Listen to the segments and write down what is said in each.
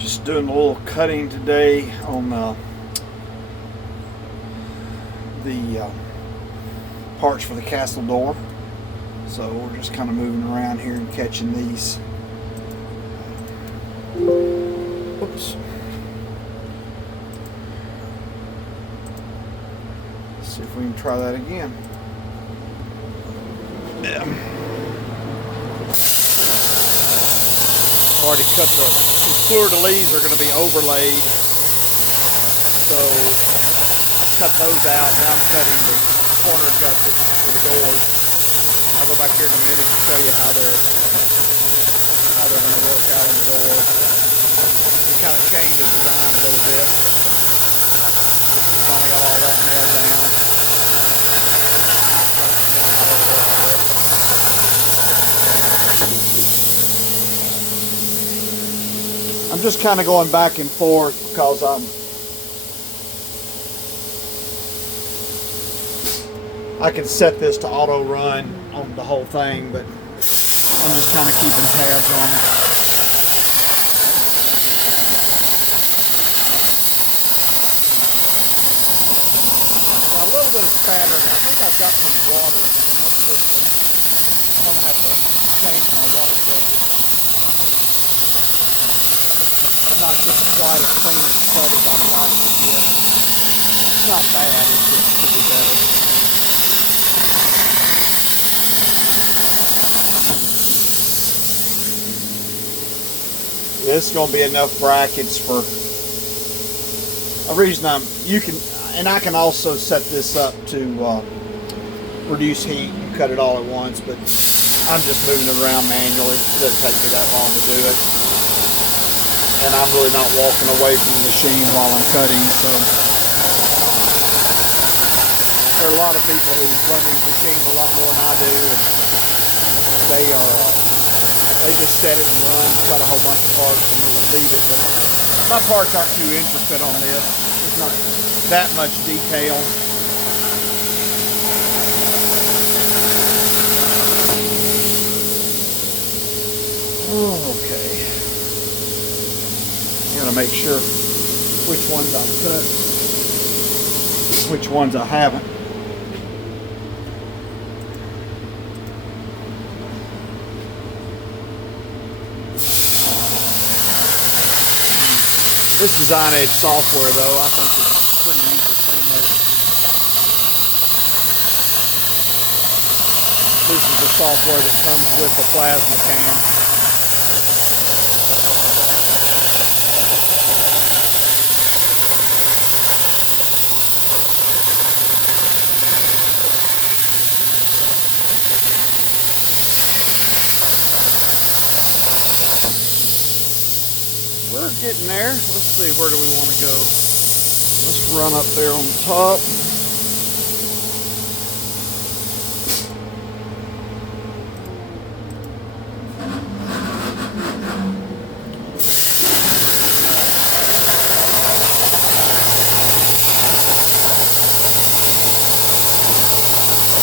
Just doing a little cutting today on the parts for the castle door. So we're just kind of moving around here and catching these. Oops. Let's see if we can try that again. Yeah. Already cut the fleur-de-lis are going to be overlaid, so I've cut those out. Now I'm cutting the corner gussets for the doors. I'll go back here in a minute and show you how they're going to work out on the door. We kind of change the design a little bit. We finally got all that nailed down. I'm just kind of going back and forth because I can set this to auto run on the whole thing, but I'm just kind of keeping tabs on it. Got a little bit of spatter in there. I think I've got some water in that system. I'm going to have to change my water filter. Not just quite as clean as cut as I'd like to get. It's not bad, it just could be better. This is going to be enough brackets for a reason. I can also set this up to reduce heat and cut it all at once, but I'm just moving it around manually. It doesn't take me that long to do it. And I'm really not walking away from the machine while I'm cutting, so. There are a lot of people who run these machines a lot more than I do, and they just set it and run, cut a whole bunch of parts and leave it. But my parts aren't too intricate on this. There's not that much detail. Okay. To make sure which ones I've cut, which ones I haven't. This Design Edge software, though, I think it's pretty user-friendly. This is the software that comes with the plasma can. We're getting there. Let's see, where do we want to go? Let's run up there on top.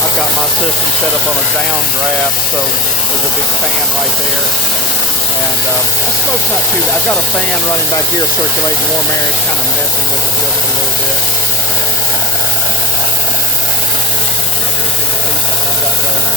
I've got my system set up on a downdraft, so there's a big fan right there. And that smoke's not too bad. I've got a fan running back here circulating warm air. It's kind of messing with it just a little bit. I've got going.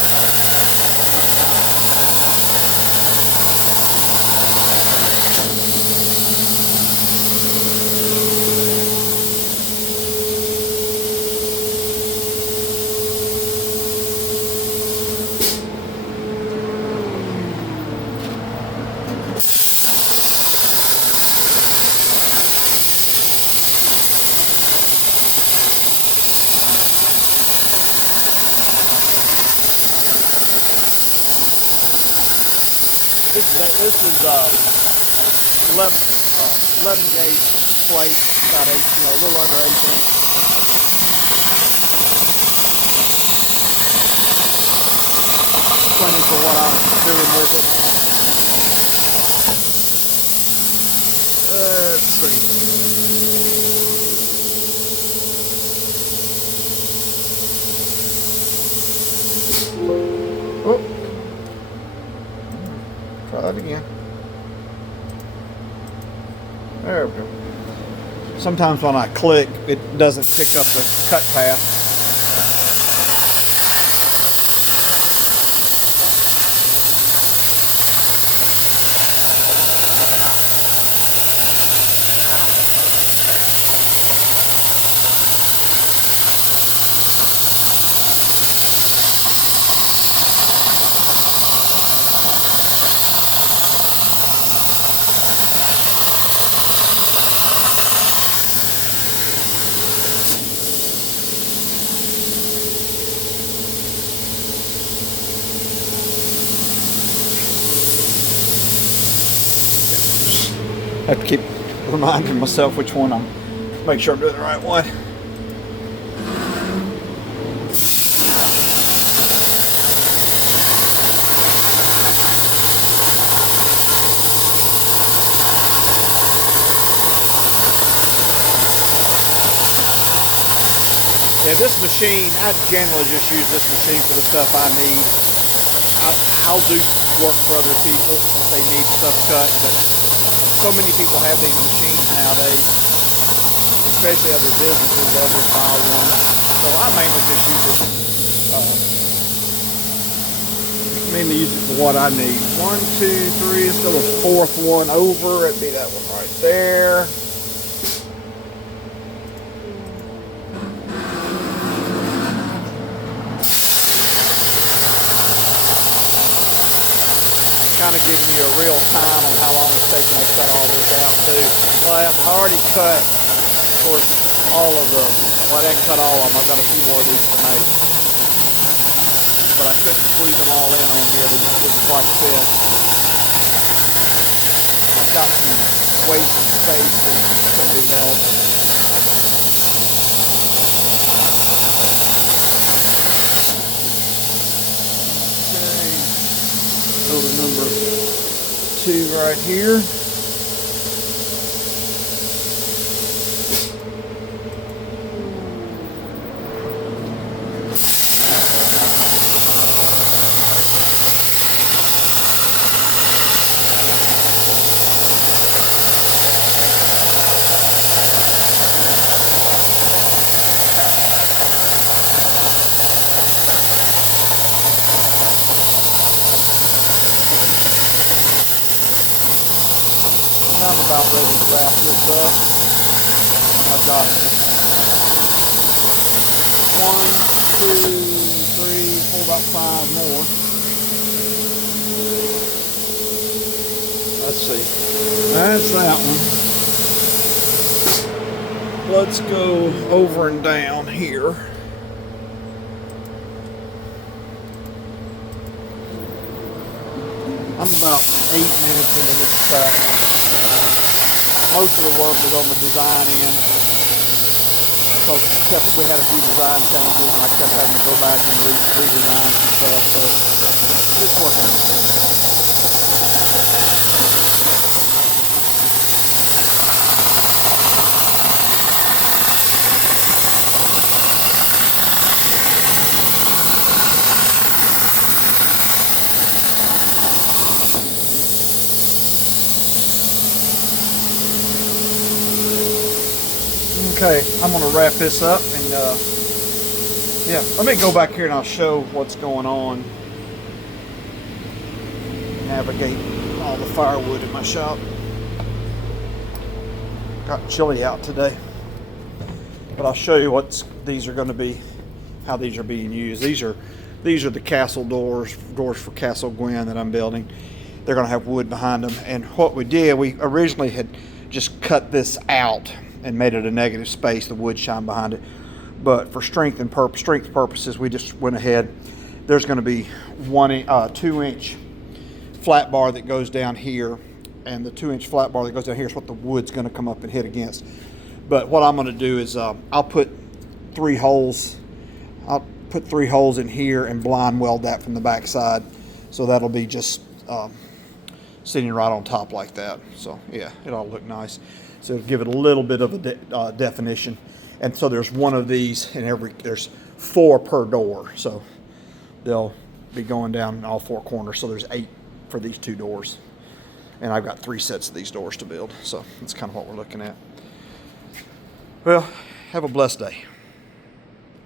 This is 11 gauge plate, about 8, a little under 8 inches. Plenty for what I'm doing with it. Let's see. Oh. Try that again. There we go. Sometimes when I click, it doesn't pick up the cut path. I have to keep reminding myself which one make sure I'm doing the right one. Yeah, this machine, I generally just use this machine for the stuff I need. I'll do work for other people if they need stuff cut, but so many people have these machines nowadays, especially other businesses, they'll just buy one. So I mainly just use it, mainly use it for what I need. 1, 2, 3, let's go the fourth one over. It'd be that one right there. Kind of giving you a real time on how long it's taking to cut all this out too. Well, I've already cut, of course, all of them. Well, I didn't cut all of them. I've got a few more of these to make. But I couldn't squeeze them all in on here. They just wouldn't quite fit. I've got some wasted space and couldn't be helped. Builder number 2 right here. I'm about ready to wrap this up. I've got 1, 2, 3, pull about 5 more. Let's see. That's that one. Let's go over and down here. I'm about 8 minutes into this cut. Most of the work was on the design end. So we had a few design changes and I kept having to go back and redesign some stuff. So it's working out good. Okay, I'm going to wrap this up and yeah, let me go back here and I'll show what's going on. Navigate all the firewood in my shop. Got chilly out today, but I'll show you what these are going to be, how these are being used. These are the castle doors for Castle Gwen that I'm building. They're going to have wood behind them, and what we did, we originally had just cut this out and made it a negative space, the wood shine behind it. But for strength purposes, we just went ahead. There's going to be 2-inch flat bar that goes down here, and the 2-inch flat bar that goes down here is what the wood's going to come up and hit against. But what I'm going to do is I'll put 3 holes. I'll put 3 holes in here and blind weld that from the back side, so that'll be just sitting right on top like that. So yeah, it'll look nice. So it'll give it a little bit of a definition. And so there's one of these in there's 4 per door. So they'll be going down in all 4 corners. So there's 8 for these 2 doors. And I've got 3 sets of these doors to build. So that's kind of what we're looking at. Well, have a blessed day.